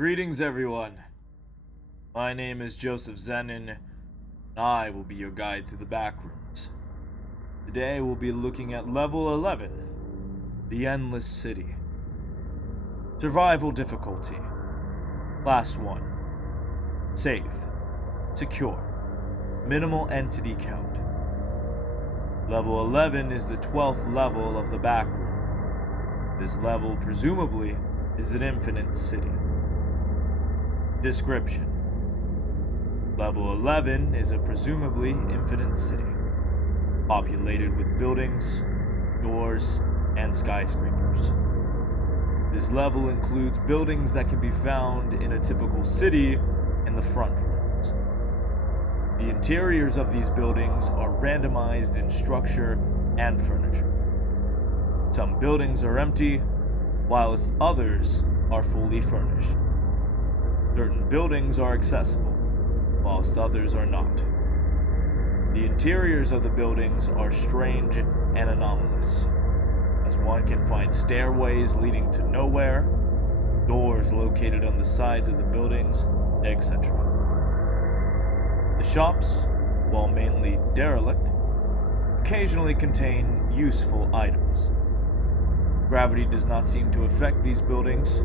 Greetings, everyone. My name is Joseph Zenin, and I will be your guide through the Backrooms. Today, we'll be looking at Level 11, the Endless City. Survival difficulty. Class 1. Safe. Secure. Minimal entity count. Level 11 is the 12th level of the Backroom. This level, presumably, is an infinite city. Description. Level 11 is a presumably infinite city, populated with buildings, doors, and skyscrapers. This level includes buildings that can be found in a typical city in the front rooms. The interiors of these buildings are randomized in structure and furniture. Some buildings are empty, whilst others are fully furnished. Certain buildings are accessible, whilst others are not. The interiors of the buildings are strange and anomalous, as one can find stairways leading to nowhere, doors located on the sides of the buildings, etc. The shops, while mainly derelict, occasionally contain useful items. Gravity does not seem to affect these buildings.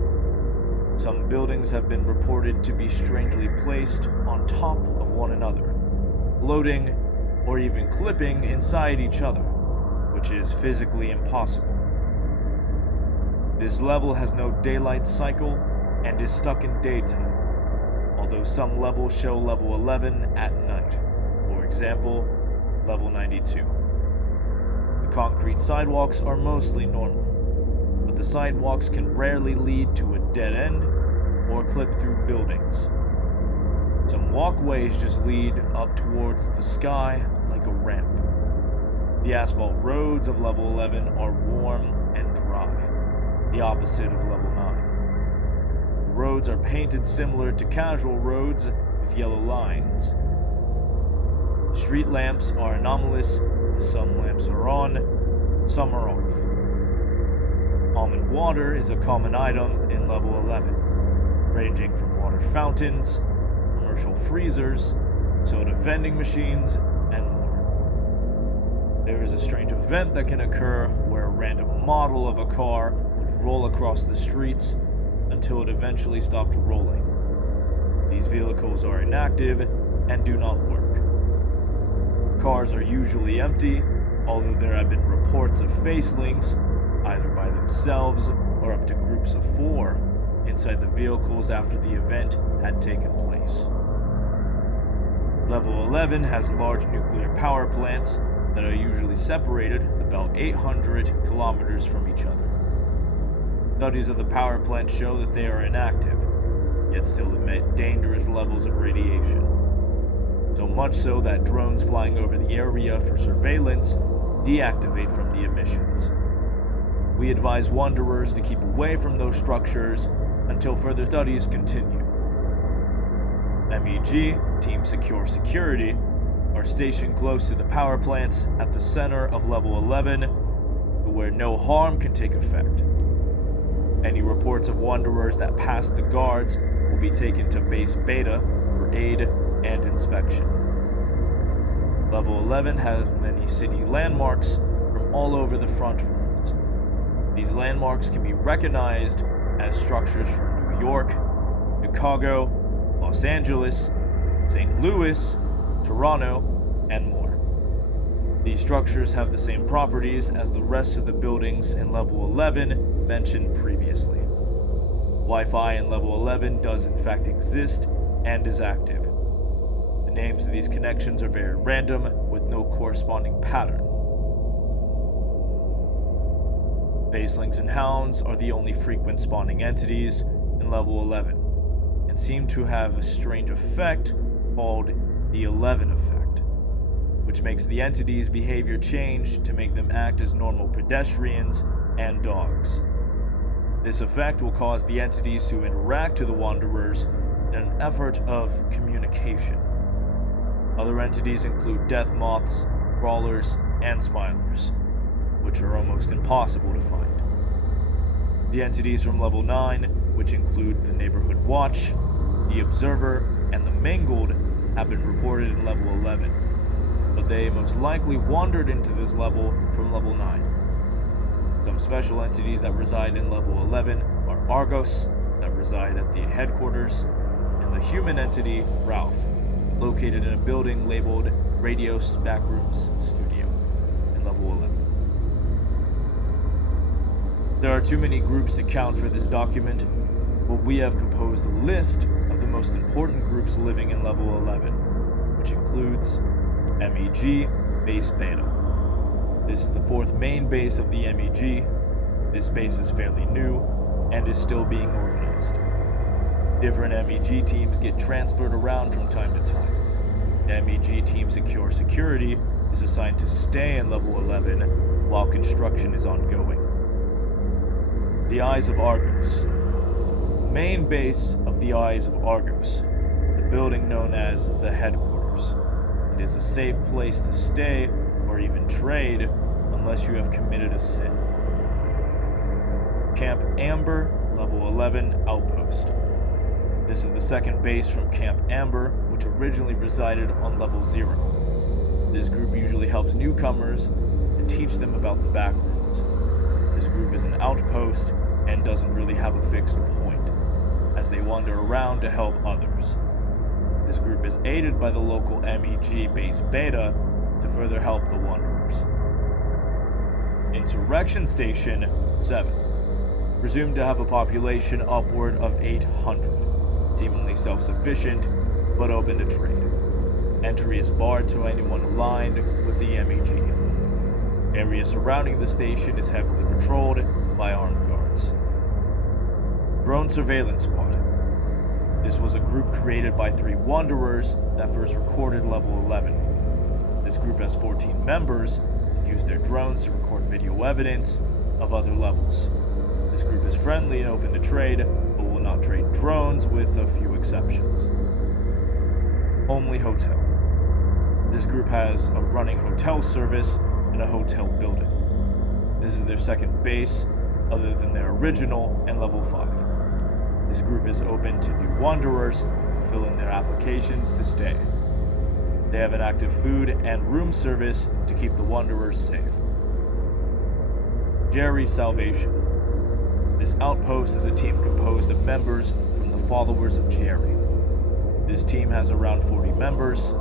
Some buildings have been reported to be strangely placed on top of one another, floating or even clipping inside each other, which is physically impossible. This level has no daylight cycle and is stuck in daytime, although some levels show level 11 at night, for example, level 92. The concrete sidewalks are mostly normal, but the sidewalks can rarely lead to a dead end or clip through buildings. Some walkways just lead up towards the sky like a ramp. The asphalt roads of level 11 are warm and dry, the opposite of level 9. The roads are painted similar to casual roads with yellow lines. The street lamps are anomalous, as some lamps are on, some are off. Almond water is a common item in level 11, ranging from water fountains, commercial freezers, soda vending machines, and more. There is a strange event that can occur where a random model of a car would roll across the streets until it eventually stopped rolling. These vehicles are inactive and do not work. The cars are usually empty, although there have been reports of facelings, either by themselves or up to groups of 4, inside the vehicles after the event had taken place. Level 11 has large nuclear power plants that are usually separated about 800 kilometers from each other. Studies of the power plant show that they are inactive, yet still emit dangerous levels of radiation. So much so that drones flying over the area for surveillance deactivate from the emissions. We advise wanderers to keep away from those structures until further studies continue. MEG, Team Secure Security, are stationed close to the power plants at the center of level 11, where no harm can take effect. Any reports of wanderers that pass the guards will be taken to Base Beta for aid and inspection. Level 11 has many city landmarks from all over the front rooms. These landmarks can be recognized as structures from New York, Chicago, Los Angeles, St. Louis, Toronto, and more. These structures have the same properties as the rest of the buildings in level 11 mentioned previously. Wi-Fi in level 11 does in fact exist and is active. The names of these connections are very random with no corresponding pattern. Facelings and hounds are the only frequent spawning entities in level 11, and seem to have a strange effect called the 11 effect, which makes the entity's behavior change to make them act as normal pedestrians and dogs. This effect will cause the entities to interact to the wanderers in an effort of communication. Other entities include death moths, crawlers, and smilers, which are almost impossible to find. The entities from level 9, which include the Neighborhood Watch, the Observer, and the Mangled, have been reported in level 11, but they most likely wandered into this level from level 9. Some special entities that reside in level 11 are Argos, that reside at the headquarters, and the human entity, Ralph, located in a building labeled Radio's Backrooms Studio in level 11. There are too many groups to count for this document, but we have composed a list of the most important groups living in level 11, which includes MEG Base Beta. This is the fourth main base of the MEG. This base is fairly new and is still being organized. Different MEG teams get transferred around from time to time. The MEG Team Secure Security is assigned to stay in level 11 while construction is ongoing. The Eyes of Argos. Main base of the Eyes of Argos, the building known as the headquarters. It is a safe place to stay or even trade unless you have committed a sin. Camp Amber, level 11 outpost. This is the second base from Camp Amber, which originally resided on level 0. This group usually helps newcomers and teach them about the Backrooms. This group is an outpost and doesn't really have a fixed point, as they wander around to help others. This group is aided by the local MEG base Beta to further help the Wanderers. Insurrection Station 7. Presumed to have a population upward of 800. Seemingly self-sufficient, but open to trade. Entry is barred to anyone aligned with the MEG. Area surrounding the station is heavily patrolled by armed guards. Drone Surveillance Squad. This was a group created by 3 Wanderers that first recorded level 11. This group has 14 members and use their drones to record video evidence of other levels. This group is friendly and open to trade, but will not trade drones with a few exceptions. Homely Hotel. This group has a running hotel service in a hotel building. This is their second base, other than their original and level 5. This group is open to new Wanderers to fill in their applications to stay. They have an active food and room service to keep the Wanderers safe. Jerry's Salvation. This outpost is a team composed of members from the followers of Jerry. This team has around 40 members.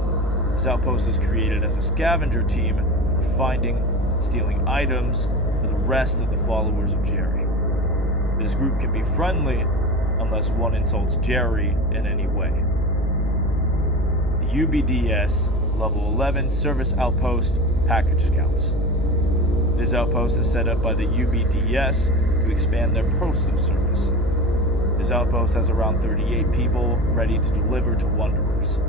This outpost is created as a scavenger team for finding and stealing items for the rest of the followers of Jerry. This group can be friendly unless one insults Jerry in any way. The UBDS Level 11 Service Outpost Package Scouts. This outpost is set up by the UBDS to expand their postal service. This outpost has around 38 people ready to deliver to Wanderers.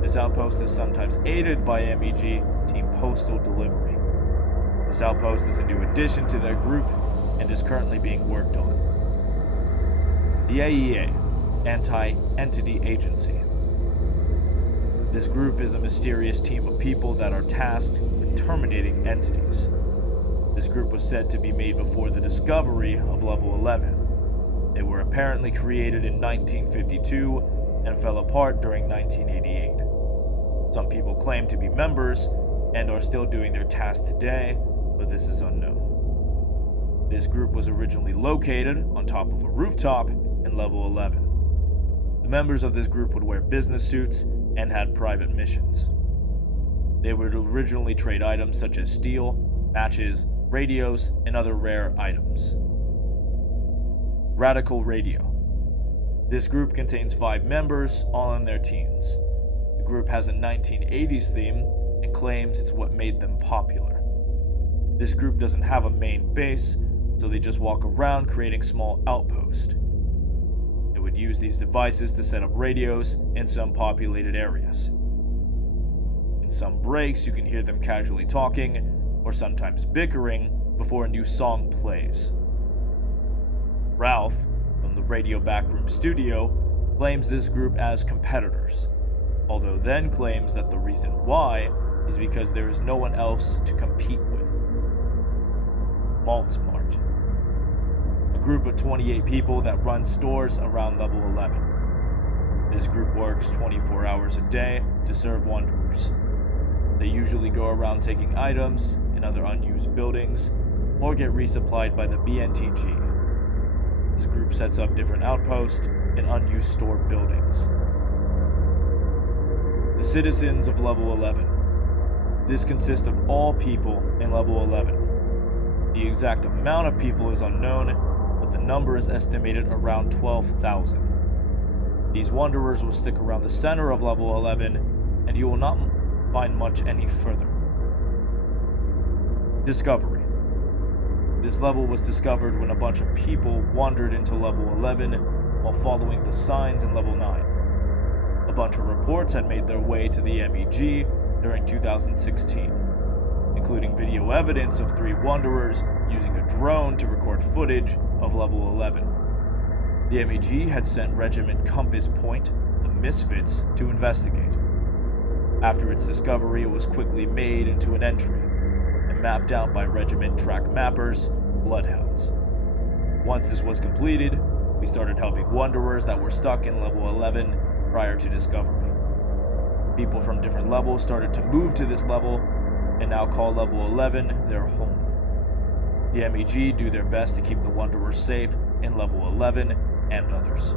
This outpost is sometimes aided by MEG Team Postal Delivery. This outpost is a new addition to their group and is currently being worked on. The AEA, Anti-Entity Agency. This group is a mysterious team of people that are tasked with terminating entities. This group was said to be made before the discovery of level 11. They were apparently created in 1952 and fell apart during 1988. Some people claim to be members and are still doing their tasks today, but this is unknown. This group was originally located on top of a rooftop in level 11. The members of this group would wear business suits and had private missions. They would originally trade items such as steel, matches, radios, and other rare items. Radical Radio. This group contains 5 members, all in their teens. The group has a 1980s theme and claims it's what made them popular. This group doesn't have a main base, so they just walk around creating small outposts. They would use these devices to set up radios in some populated areas. In some breaks, you can hear them casually talking, or sometimes bickering, before a new song plays. Ralph, from the Radio Backroom Studio, claims this group as competitors, although then claims that the reason why is because there is no one else to compete with. Malt Mart. A group of 28 people that run stores around level 11. This group works 24 hours a day to serve wanderers. They usually go around taking items in other unused buildings or get resupplied by the BNTG. This group sets up different outposts in unused store buildings. The citizens of level 11. This consists of all people in level 11. The exact amount of people is unknown, but the number is estimated around 12,000. These wanderers will stick around the center of level 11, and you will not find much any further. Discovery. This level was discovered when a bunch of people wandered into level 11 while following the signs in level 9. A bunch of reports had made their way to the MEG during 2016, including video evidence of 3 wanderers using a drone to record footage of level 11. The MEG had sent Regiment Compass Point, the Misfits, to investigate. After its discovery, it was quickly made into an entry and mapped out by Regiment Track Mappers, Bloodhounds. Once this was completed, we started helping wanderers that were stuck in level 11 prior to discovery. People from different levels started to move to this level and now call level 11 their home. The MEG do their best to keep the wanderers safe in level 11 and others.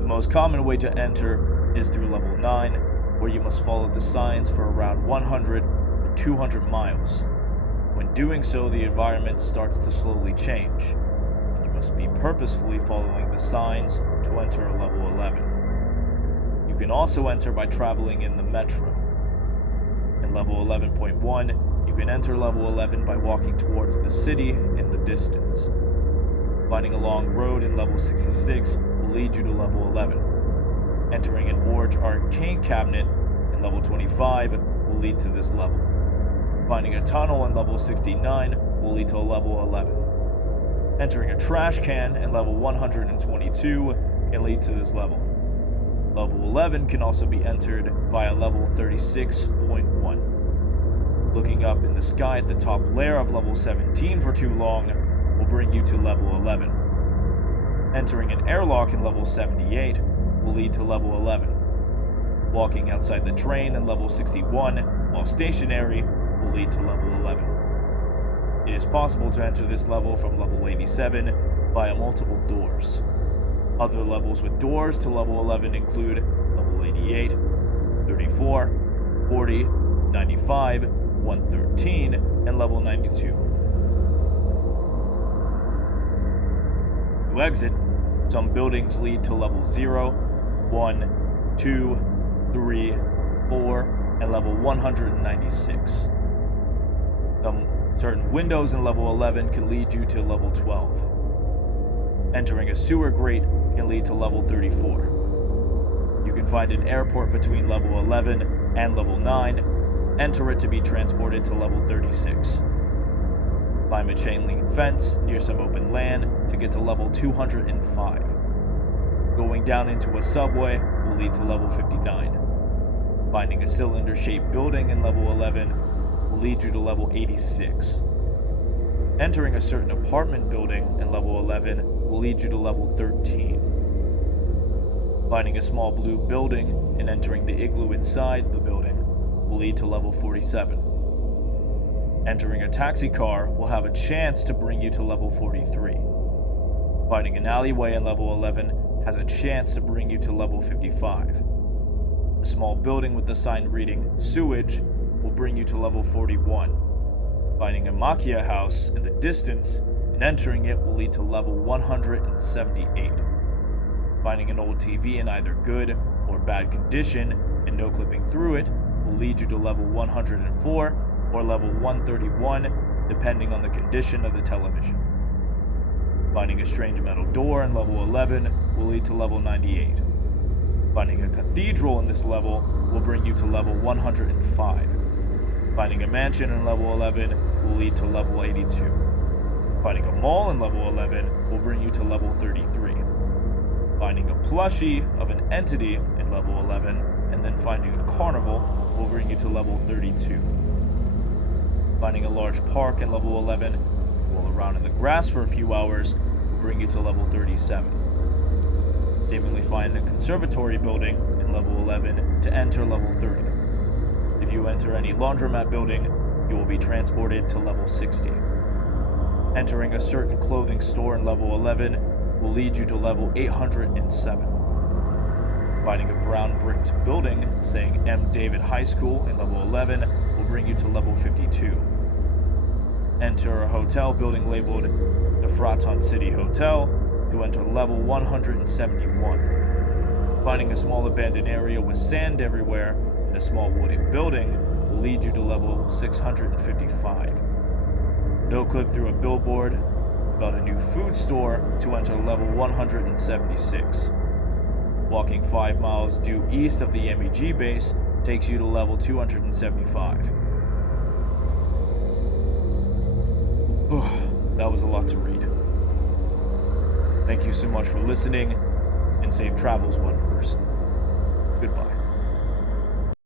The most common way to enter is through level 9, where you must follow the signs for around 100 or 200 miles. When doing so, the environment starts to slowly change, and you must be purposefully following the signs to enter level 11. You can also enter by traveling in the metro. In level 11.1, you can enter level 11 by walking towards the city in the distance. Finding a long road in level 66 will lead you to level 11. Entering an orange arcane cabinet in level 25 will lead to this level. Finding a tunnel in level 69 will lead to level 11. Entering a trash can in level 122 can lead to this level. Level 11 can also be entered via level 36.1. Looking up in the sky at the top layer of level 17 for too long will bring you to level 11. Entering an airlock in level 78 will lead to level 11. Walking outside the train in level 61 while stationary will lead to level 11. It is possible to enter this level from level 87 via multiple doors. Other levels with doors to level 11 include level 88, 34, 40, 95, 113, and level 92. To exit, some buildings lead to level 0, 1, 2, 3, 4, and level 196. Some certain windows in level 11 can lead you to level 12. Entering a sewer grate can lead to level 34. You can find an airport between level 11 and level 9. Enter it to be transported to level 36. Climb a chain link fence near some open land to get to level 205. Going down into a subway will lead to level 59. Finding a cylinder-shaped building in level 11 will lead you to level 86. Entering a certain apartment building in level 11 will lead you to level 13. Finding a small blue building and entering the igloo inside the building will lead to level 47. Entering a taxi car will have a chance to bring you to level 43. Finding an alleyway in level 11 has a chance to bring you to level 55. A small building with the sign reading sewage will bring you to level 41. Finding a Makia house in the distance and entering it will lead to level 178. Finding an old TV in either good or bad condition and no clipping through it will lead you to level 104 or level 131 depending on the condition of the television. Finding a strange metal door in level 11 will lead to level 98. Finding a cathedral in this level will bring you to level 105. Finding a mansion in level 11 will lead to level 82. Finding a mall in level 11 will bring you to level 33. Finding a plushie of an entity in level 11 and then finding a carnival will bring you to level 32. Finding a large park in level 11, roll around in the grass for a few hours, will bring you to level 37. Seemingly find a conservatory building in level 11 to enter level 30. If you enter any laundromat building, you will be transported to level 60. Entering a certain clothing store in level 11 will lead you to level 807. Finding a brown bricked building saying M. David High School in level 11 will bring you to level 52. Enter a hotel building labeled the Fraton City Hotel to enter level 171. Finding a small abandoned area with sand everywhere and a small wooden building will lead you to level 655. No-clip through a billboard about a new food store to enter level 176. Walking 5 miles due east of the MEG base takes you to level 275. That was a lot to read. Thank you so much for listening, and safe travels, Wanderers. Goodbye.